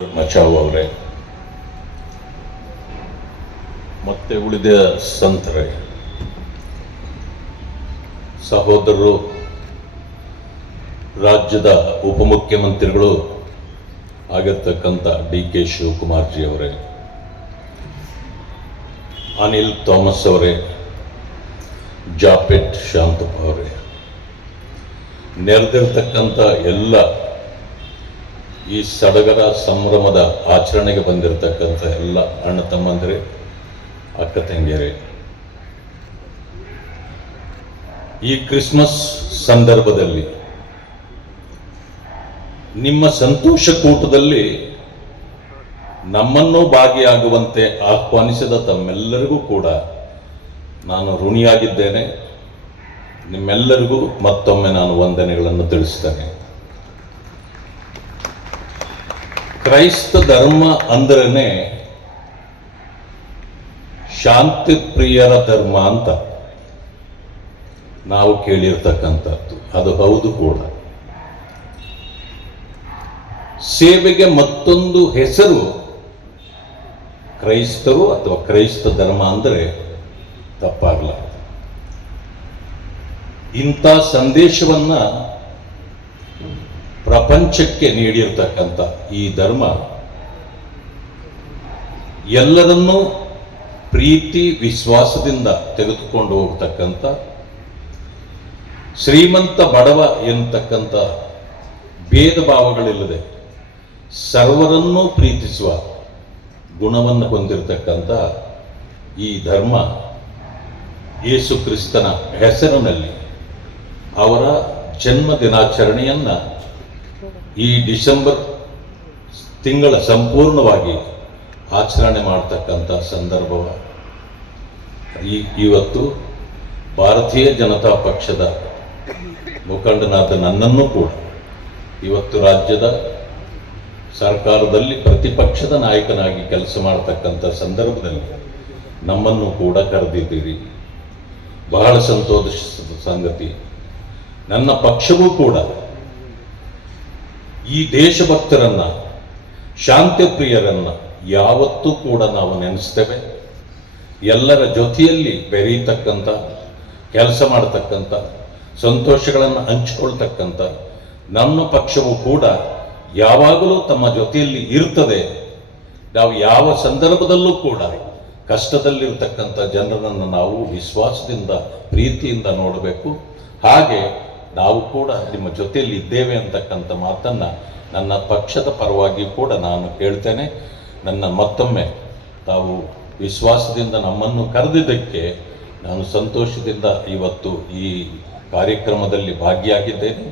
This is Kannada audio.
ಮಚಾವ್ ಅವರೇ ಮತ್ತೆ ಉಳಿದ ಸಂತರೇ, ಸಹೋದರರು, ರಾಜ್ಯದ ಉಪಮುಖ್ಯಮಂತ್ರಿಗಳು ಆಗಿರ್ತಕ್ಕಂಥ ಡಿ.ಕೆ. ಶಿವಕುಮಾರ್ಜಿ ಅವರೇ, ಅನಿಲ್ ಥಾಮಸ್ ಅವರೇ, ಜಾಪೆಟ್ ಶಾಂತಪ್ಪ ಅವರೇ, ನೆರೆದಿರ್ತಕ್ಕಂಥ ಎಲ್ಲ ಈ ಸಡಗರ ಸಂಭ್ರಮದ ಆಚರಣೆಗೆ ಬಂದಿರತಕ್ಕಂಥ ಎಲ್ಲ ಅಣ್ಣ ತಮ್ಮಂದಿರೇ, ಅಕ್ಕ ತಂಗಿಯರೇ, ಈ ಕ್ರಿಸ್ಮಸ್ ಸಂದರ್ಭದಲ್ಲಿ ನಿಮ್ಮ ಸಂತೋಷ ಕೂಟದಲ್ಲಿ ನಮ್ಮನ್ನು ಭಾಗಿಯಾಗುವಂತೆ ಆಹ್ವಾನಿಸಿದ ತಮ್ಮೆಲ್ಲರಿಗೂ ಕೂಡ ನಾನು ಋಣಿಯಾಗಿದ್ದೇನೆ. ನಿಮ್ಮೆಲ್ಲರಿಗೂ ಮತ್ತೊಮ್ಮೆ ನಾನು ವಂದನೆಗಳನ್ನು ತಿಳಿಸ್ತೇನೆ. ಕ್ರೈಸ್ತ ಧರ್ಮ ಅಂದ್ರೇ ಶಾಂತಿ ಪ್ರಿಯರ ಧರ್ಮ ಅಂತ ನಾವು ಕೇಳಿರ್ತಕ್ಕಂಥದ್ದು. ಅದು ಹೌದು ಕೂಡ. ಸೇವೆಗೆ ಮತ್ತೊಂದು ಹೆಸರು ಕ್ರೈಸ್ತರು ಅಥವಾ ಕ್ರೈಸ್ತ ಧರ್ಮ ಅಂದರೆ ತಪ್ಪಾಗಲಾರದು. ಇಂಥ ಸಂದೇಶವನ್ನ ಪ್ರಪಂಚಕ್ಕೆ ನೀಡಿರ್ತಕ್ಕಂಥ ಈ ಧರ್ಮ ಎಲ್ಲರನ್ನೂ ಪ್ರೀತಿ ವಿಶ್ವಾಸದಿಂದ ತೆಗೆದುಕೊಂಡು ಹೋಗ್ತಕ್ಕಂಥ, ಶ್ರೀಮಂತ ಬಡವ ಎನ್ನತಕ್ಕಂಥ ಭೇದ ಭಾವಗಳಿಲ್ಲದೆ ಸರ್ವರನ್ನೂ ಪ್ರೀತಿಸುವ ಗುಣವನ್ನು ಹೊಂದಿರತಕ್ಕಂಥ ಈ ಧರ್ಮ ಯೇಸು ಕ್ರಿಸ್ತನ ಹೆಸರಿನಲ್ಲಿ ಅವರ ಜನ್ಮ ದಿನಾಚರಣೆಯನ್ನು ಈ ಡಿಸೆಂಬರ್ ತಿಂಗಳ ಸಂಪೂರ್ಣವಾಗಿ ಆಚರಣೆ ಮಾಡತಕ್ಕಂಥ ಸಂದರ್ಭ ಇವತ್ತು ಭಾರತೀಯ ಜನತಾ ಪಕ್ಷದ ಮುಖಂಡನಾದ ನನ್ನನ್ನು ಕೂಡ ಇವತ್ತು ರಾಜ್ಯದ ಸರ್ಕಾರದಲ್ಲಿ ಪ್ರತಿಪಕ್ಷದ ನಾಯಕನಾಗಿ ಕೆಲಸ ಮಾಡತಕ್ಕಂಥ ಸಂದರ್ಭದಲ್ಲಿ ನಮ್ಮನ್ನು ಕೂಡ ಕರೆದಿದ್ದೀರಿ. ಬಹಳ ಸಂತೋಷದ ಸಂಗತಿ. ನನ್ನ ಪಕ್ಷವೂ ಕೂಡ ಈ ದೇಶಭಕ್ತರನ್ನ, ಶಾಂತಿ ಪ್ರಿಯರನ್ನ ಯಾವತ್ತೂ ಕೂಡ ನಾವು ನೆನೆಸ್ತೇವೆ. ಎಲ್ಲರ ಜೊತೆಯಲ್ಲಿ ಬೆರೆಯತಕ್ಕಂಥ, ಕೆಲಸ ಮಾಡತಕ್ಕಂಥ, ಸಂತೋಷಗಳನ್ನು ಹಂಚಿಕೊಳ್ತಕ್ಕಂಥ ನಮ್ಮ ಪಕ್ಷವೂ ಕೂಡ ಯಾವಾಗಲೂ ತಮ್ಮ ಜೊತೆಯಲ್ಲಿ ಇರ್ತದೆ. ನಾವು ಯಾವ ಸಂದರ್ಭದಲ್ಲೂ ಕೂಡ ಕಷ್ಟದಲ್ಲಿರ್ತಕ್ಕಂಥ ಜನರನ್ನು ನಾವು ವಿಶ್ವಾಸದಿಂದ, ಪ್ರೀತಿಯಿಂದ ನೋಡಬೇಕು. ಹಾಗೆ ನಾವು ಕೂಡ ನಿಮ್ಮ ಜೊತೆಯಲ್ಲಿ ಇದ್ದೇವೆ ಅಂತಕ್ಕಂಥ ಮಾತನ್ನು ನನ್ನ ಪಕ್ಷದ ಪರವಾಗಿ ಕೂಡ ನಾನು ಹೇಳ್ತೇನೆ. ನನ್ನ ಮತ್ತೊಮ್ಮೆ ತಾವು ವಿಶ್ವಾಸದಿಂದ ನಮ್ಮನ್ನು ಕರೆದಿದ್ದಕ್ಕೆ ನಾನು ಸಂತೋಷದಿಂದ ಇವತ್ತು ಈ ಕಾರ್ಯಕ್ರಮದಲ್ಲಿ ಭಾಗಿಯಾಗಿದ್ದೇನೆ.